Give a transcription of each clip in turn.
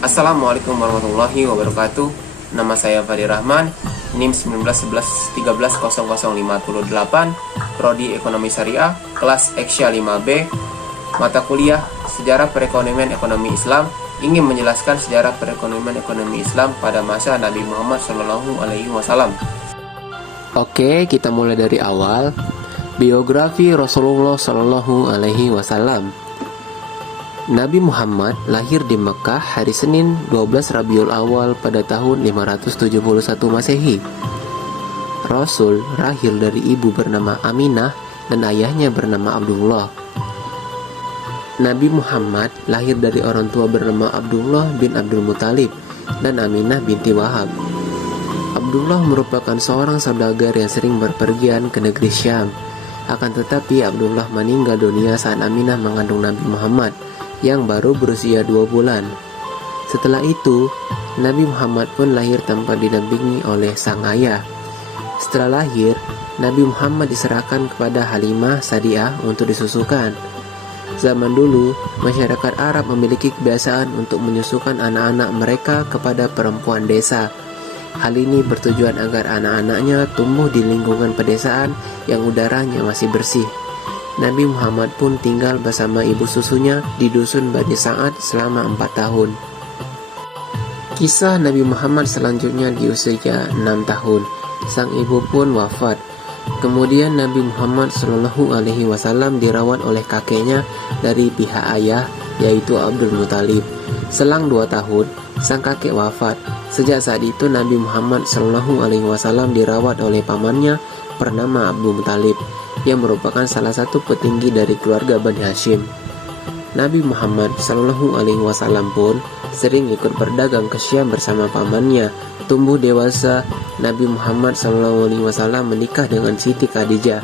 Assalamualaikum warahmatullahi wabarakatuh. Nama saya Fadi Rahman, NIM 1911130058, Prodi Ekonomi Syariah, kelas Eksya 5B, mata kuliah Sejarah Perekonomian Ekonomi Islam. Ingin menjelaskan sejarah perekonomian ekonomi Islam pada masa Nabi Muhammad SAW. Oke, kita mulai dari awal. Biografi Rasulullah SAW. Nabi Muhammad lahir di Mekah hari Senin 12 Rabiul Awal pada tahun 571 Masehi. Rasul lahir dari ibu bernama Aminah dan ayahnya bernama Abdullah. Nabi Muhammad lahir dari orang tua bernama Abdullah bin Abdul Muthalib dan Aminah binti Wahab. Abdullah merupakan seorang saudagar yang sering berpergian ke negeri Syam. Akan tetapi Abdullah meninggal dunia saat Aminah mengandung Nabi Muhammad yang baru berusia 2 bulan. Setelah itu, Nabi Muhammad pun lahir tanpa didampingi oleh sang ayah. Setelah lahir, Nabi Muhammad diserahkan kepada Halimah Sadiah untuk disusukan. Zaman dulu, masyarakat Arab memiliki kebiasaan untuk menyusukan anak-anak mereka kepada perempuan desa. Hal ini bertujuan agar anak-anaknya tumbuh di lingkungan pedesaan yang udaranya masih bersih. Nabi Muhammad pun tinggal bersama ibu susunya di dusun Bani Sa'ad selama 4 tahun. Kisah Nabi Muhammad selanjutnya di usia 6 tahun. Sang ibu pun wafat. Kemudian Nabi Muhammad SAW dirawat oleh kakeknya dari pihak ayah, yaitu Abdul Muthalib. Selang 2 tahun, sang kakek wafat. Sejak saat itu Nabi Muhammad SAW dirawat oleh pamannya bernama Abdul Muthalib, yang merupakan salah satu petinggi dari keluarga Bani Hashim. Nabi Muhammad SAW pun sering ikut berdagang ke Syam bersama pamannya. Tumbuh dewasa, Nabi Muhammad SAW menikah dengan Siti Khadijah.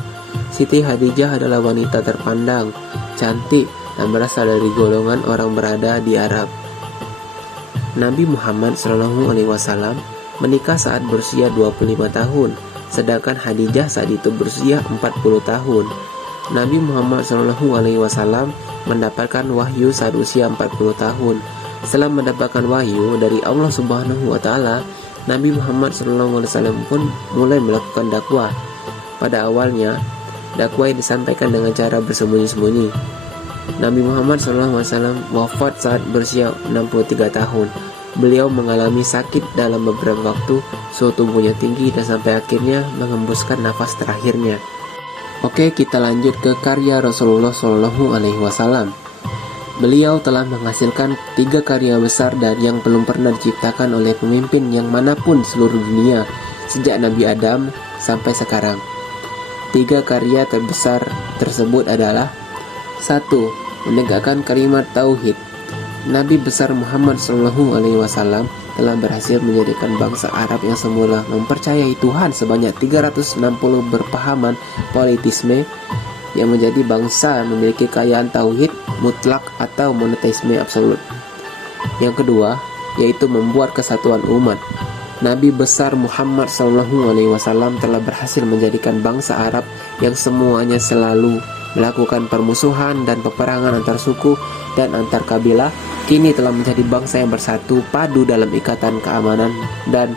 Siti Khadijah adalah wanita terpandang, cantik, dan berasal dari golongan orang berada di Arab. Nabi Muhammad SAW menikah saat berusia 25 tahun, sedangkan Khadijah saat itu berusia 40 tahun. Nabi Muhammad SAW mendapatkan wahyu saat usia 40 tahun. Setelah mendapatkan wahyu dari Allah Subhanahu wa Ta'ala, Nabi Muhammad SAW pun mulai melakukan dakwah. Pada awalnya, dakwah disampaikan dengan cara bersembunyi-sembunyi. Nabi Muhammad SAW wafat saat berusia 63 tahun. Beliau mengalami sakit dalam beberapa waktu, suhu tubuhnya tinggi dan sampai akhirnya mengembuskan nafas terakhirnya. Oke, kita lanjut ke karya Rasulullah SAW. Beliau telah menghasilkan 3 karya besar dan yang belum pernah diciptakan oleh pemimpin yang manapun seluruh dunia sejak Nabi Adam sampai sekarang. 3 karya terbesar tersebut adalah: 1. Menegakkan kalimat tauhid. Nabi besar Muhammad SAW telah berhasil menjadikan bangsa Arab yang semula mempercayai Tuhan sebanyak 360 berpahaman politisme yang menjadi bangsa yang memiliki kekayaan tauhid mutlak atau monoteisme absolut. Yang kedua, yaitu membuat kesatuan umat. Nabi besar Muhammad SAW telah berhasil menjadikan bangsa Arab yang semuanya selalu melakukan permusuhan dan peperangan antar suku dan antar kabilah, kini telah menjadi bangsa yang bersatu padu dalam ikatan keamanan dan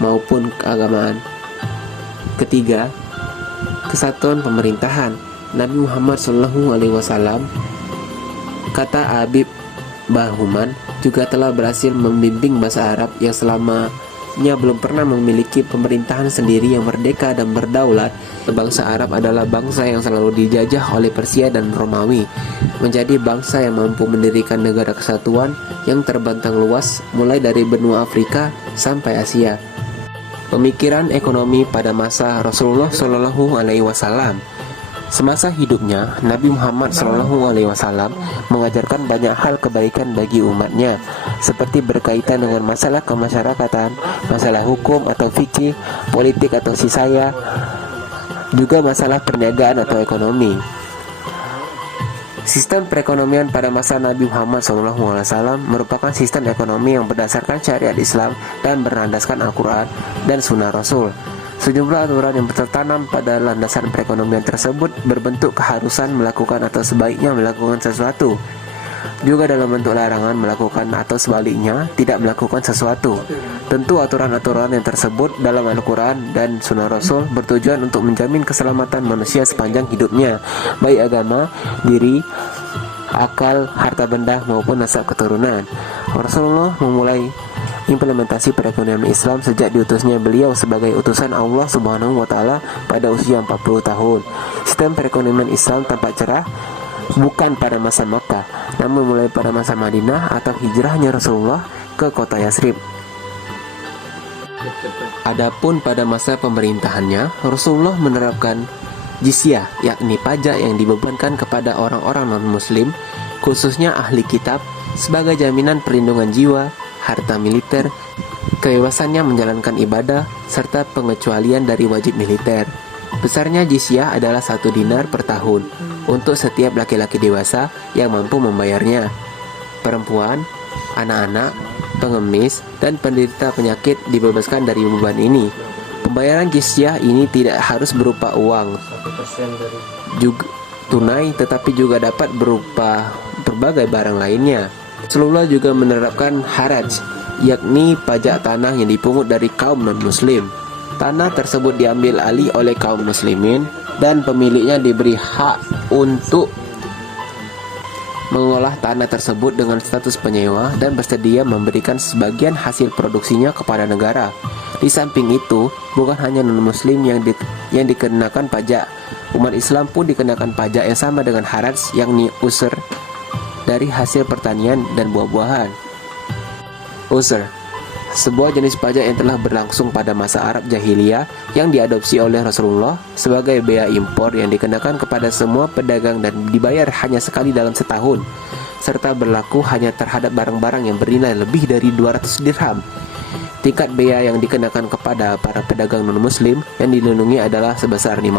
maupun keagamaan. Ketiga, kesatuan pemerintahan. Nabi Muhammad SAW, kata Habib Bahuman, juga telah berhasil membimbing bangsa Arab yang selamanya belum pernah memiliki pemerintahan sendiri yang merdeka dan berdaulat. Bangsa Arab adalah bangsa yang selalu dijajah oleh Persia dan Romawi, menjadi bangsa yang mampu mendirikan negara kesatuan yang terbentang luas mulai dari benua Afrika sampai Asia. Pemikiran ekonomi pada masa Rasulullah SAW. Semasa hidupnya, Nabi Muhammad SAW mengajarkan banyak hal kebaikan bagi umatnya, seperti berkaitan dengan masalah kemasyarakatan, masalah hukum atau fikih, politik atau sisaya, juga masalah perniagaan atau ekonomi. Sistem perekonomian pada masa Nabi Muhammad SAW merupakan sistem ekonomi yang berdasarkan syariat Islam dan berlandaskan Al-Quran dan Sunnah Rasul. Sejumlah aturan yang tertanam pada landasan perekonomian tersebut berbentuk keharusan melakukan atau sebaiknya melakukan sesuatu. juga dalam bentuk larangan melakukan atau sebaliknya tidak melakukan sesuatu. Tentu aturan-aturan yang tersebut dalam Al-Quran dan Sunnah Rasul bertujuan untuk menjamin keselamatan manusia sepanjang hidupnya, baik agama, diri, akal, harta benda maupun nasab keturunan. Rasulullah memulai implementasi perekonomian Islam sejak diutusnya beliau sebagai utusan Allah Subhanahu wa taala pada usia 40 tahun. Sistem perekonomian Islam tampak cerah bukan pada masa Makkah, namun mulai pada masa Madinah atau hijrahnya Rasulullah ke kota Yatsrib. Adapun pada masa pemerintahannya, Rasulullah menerapkan jizyah, yakni pajak yang dibebankan kepada orang-orang non-muslim, khususnya ahli kitab, sebagai jaminan perlindungan jiwa, harta militer, kebebasannya menjalankan ibadah, serta pengecualian dari wajib militer. Besarnya jizyah adalah 1 dinar per tahun untuk setiap laki-laki dewasa yang mampu membayarnya. Perempuan, anak-anak, pengemis, dan penderita penyakit dibebaskan dari beban ini. Pembayaran jizyah ini tidak harus berupa uang juga tunai, tetapi juga dapat berupa berbagai barang lainnya. Rasulullah juga menerapkan haraj, yakni pajak tanah yang dipungut dari kaum non-muslim. Tanah tersebut diambil alih oleh kaum muslimin dan pemiliknya diberi hak untuk mengolah tanah tersebut dengan status penyewa dan bersedia memberikan sebagian hasil produksinya kepada negara. Di samping itu, bukan hanya non-muslim yang dikenakan pajak, umat Islam pun dikenakan pajak yang sama dengan haraj, yakni usur dari hasil pertanian dan buah-buahan. Usur, sebuah jenis pajak yang telah berlangsung pada masa Arab Jahiliyah yang diadopsi oleh Rasulullah sebagai bea impor yang dikenakan kepada semua pedagang dan dibayar hanya sekali dalam setahun, serta berlaku hanya terhadap barang-barang yang bernilai lebih dari 200 dirham. Tingkat bea yang dikenakan kepada para pedagang non-muslim yang dilindungi adalah sebesar 5%,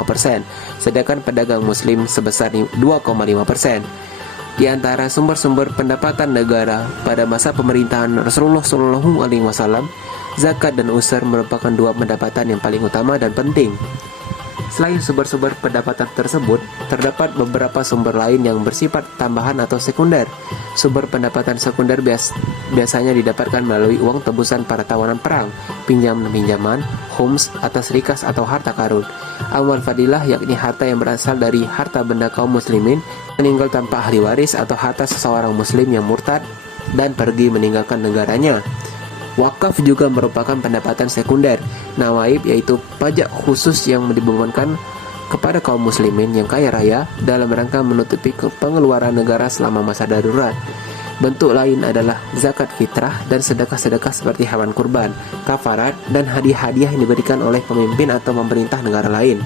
sedangkan pedagang muslim sebesar 2,5%. Di antara sumber-sumber pendapatan negara pada masa pemerintahan Rasulullah SAW, zakat dan usur merupakan 2 pendapatan yang paling utama dan penting. Selain sumber-sumber pendapatan tersebut, terdapat beberapa sumber lain yang bersifat tambahan atau sekunder. Sumber pendapatan sekunder biasanya didapatkan melalui uang tebusan para tawanan perang, pinjaman, khums atas rikas atau harta karun. Amwal fadilah, yakni harta yang berasal dari harta benda kaum muslimin meninggal tanpa ahli waris, atau harta seseorang muslim yang murtad dan pergi meninggalkan negaranya. Wakaf juga merupakan pendapatan sekunder. Nawaib, yaitu pajak khusus yang dibebankan kepada kaum muslimin yang kaya raya dalam rangka menutupi pengeluaran negara selama masa darurat. Bentuk lain adalah zakat fitrah dan sedekah-sedekah seperti hewan kurban, kafarat, dan hadiah-hadiah yang diberikan oleh pemimpin atau pemerintah negara lain.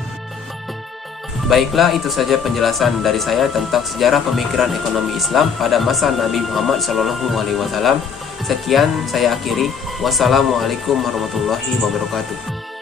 Baiklah, itu saja penjelasan dari saya tentang sejarah pemikiran ekonomi Islam pada masa Nabi Muhammad SAW. Sekian saya akhiri. Wassalamualaikum warahmatullahi wabarakatuh.